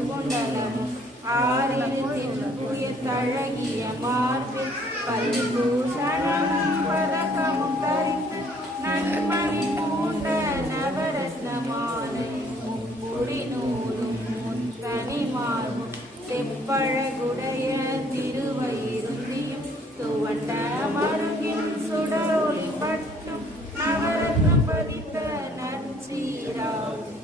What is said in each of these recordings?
இலகு கொண்டலமும் ஆறிய தழகிய மார்பில் பரிபூஷணம் பதக்கமும் தரித்து நன்மணி பூண்ட நவரத்னமாலை முக்குடி நூலும் முத்தனி மார்பும் செப்பழகுடைய திருவயிருந்தியும் துவண்ட மருங்கின் சுடரொளி பட்டும் நவரத்னம் பதித்த நற்சீராவும்.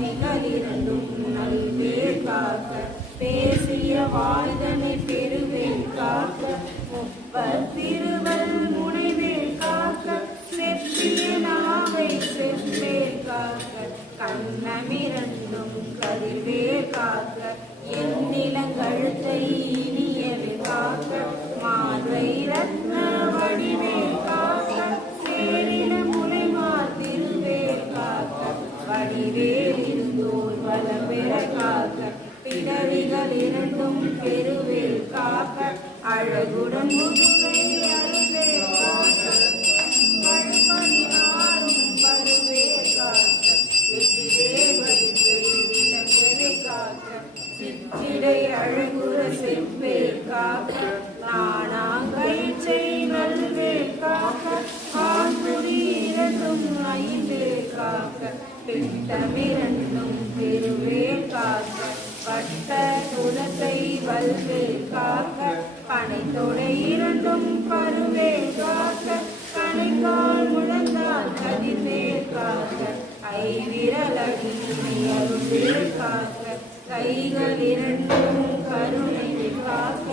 நாசிகள் இரண்டும் நல்வேல் காக்க பேசிய வாய்தனை பெருவேல் காக்க முப்பத்திருவல் முனைவேல் காக்க செப்பிய நாவை செவ்வேல் காக்க கண்ணமிரண்டும் கதிர்வேல் காக்க எண்ணிலங்கழுத்தை இனியவே இரண்டும் பெருவேல் காக்க அழகுடன் முதுகை அருவே காக்க பருவே காக்க எச்சிதேவரிசை விலங்கனை காக்க சிற்றிடை அழகுற செவ்வேல் காக்க நானாங்கை செய் நல்வே காக்க ஆண்குடி இரண்டும் ஐந்தே காக்க பிட்டமிரண்டும் பெருவே காக்க வல்வேல் காக்க பனைத்தொடை இரண்டும் பருவேல் காக்க கணைக்கால் முழந்தால் கதிர்வேல் காக்க ஐவிரலடி அருள்வேல் காக்க கைகள் இரண்டும் கருணை காக்க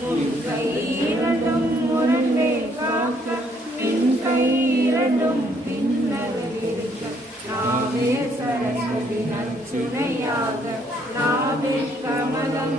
முன் கை இரண்டும் முரண்வேல் காக்க பின் கை இரண்டும் இருக்க நாவே சரஸ்வதி நச்சுணையாக நாவே கமலம்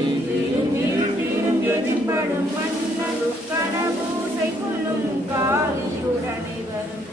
சேனையும் எந்திரும் இருட்டிலும் எதிர்படும் மன்னன் கடபூசை கொள்ளும் காலியுடனே வரும்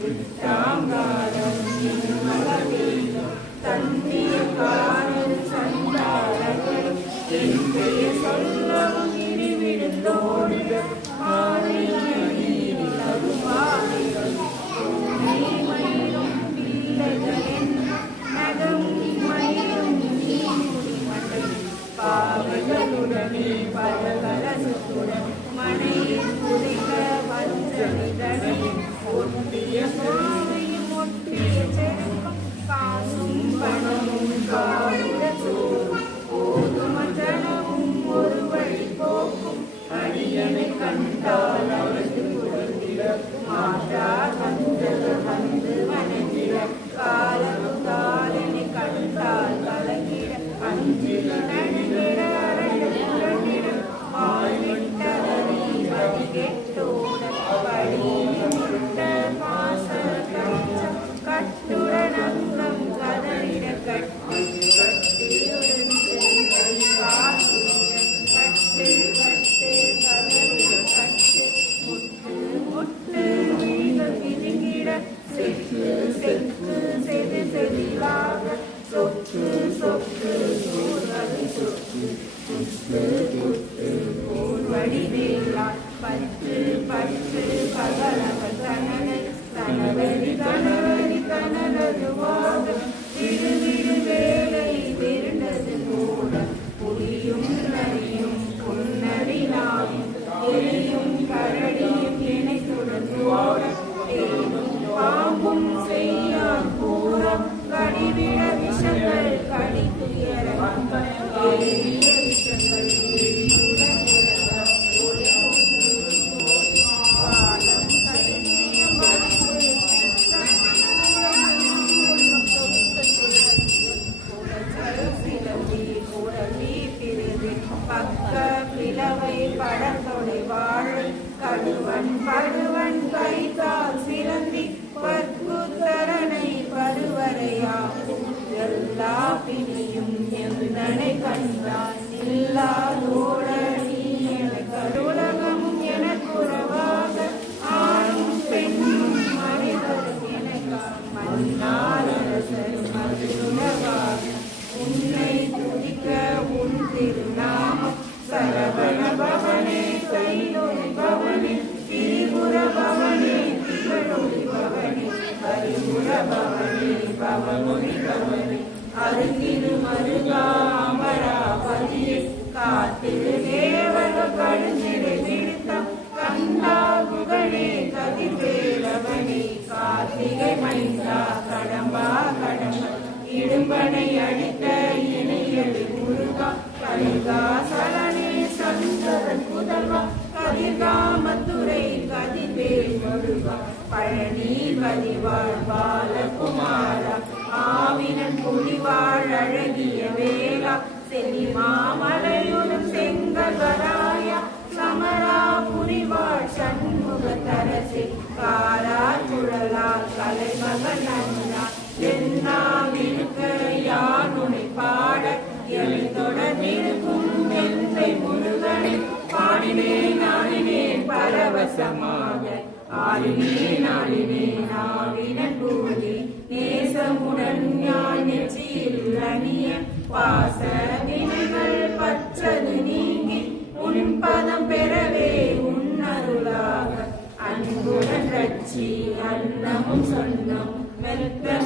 கலசத்துடன் மனையில் புதைக செடியாக சொத்து சொத்து நூறு சொத்து புத்து புத்து போர் வடிவேலா பத்து பத்து பகலவ கணவன் கணவன் கணவன் எல்லா பிணியும் எந்தனை கண்டான் இல்லாதோட நீ எனக்கு உலகமும் எனக்கு உறவாக ஆணும் பெண்ணும் மனிதரும் எனக்கு மன்னாரரசரும் மதுரவாக உன்னை துதிக்க உன் திருநாமம் சரவண பவனே பவனே திரிபுர பவனே பவனே பவனே பவனே. கார்த்திகை மைந்தா கடம்பா கடம்பா இடும்பனை அடித்த இணையடி முருகா கலிகா சலனே சந்தரன் புதல்வா கதிர்கா மதுரை முருகா பழனி பதிவாழ் பாலகுமாரா ஆவினன் புலிவாழ் அழகிய வேலா செல்லி மாமலையுடன் செங்கல்வராயா சமரா புரிவாழ் சண்முக தரசி காரா சுழலா கலைமகன் அண்ணா இருக்க யானுனை பாட எனை தொடர்ந்திருக்கும் எந்தை முருகனை பாடினேன் நாடினேன் பரவசமாக ஆடினேன் ஆடினேன் ஆவினன் கூலி நேசமுடன் ஞான் நெற்றியில் அணிய பாச வினைகள் பற்றது நீங்கி உன் பதம் பெறவே உன் அருளாக அன்புடன் ரட்சி அன்னமும் சொந்தம் மெத்த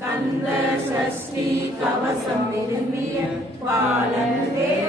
கந்த சஷ்டி கவசம் விரும்பிய பாலன் தேவ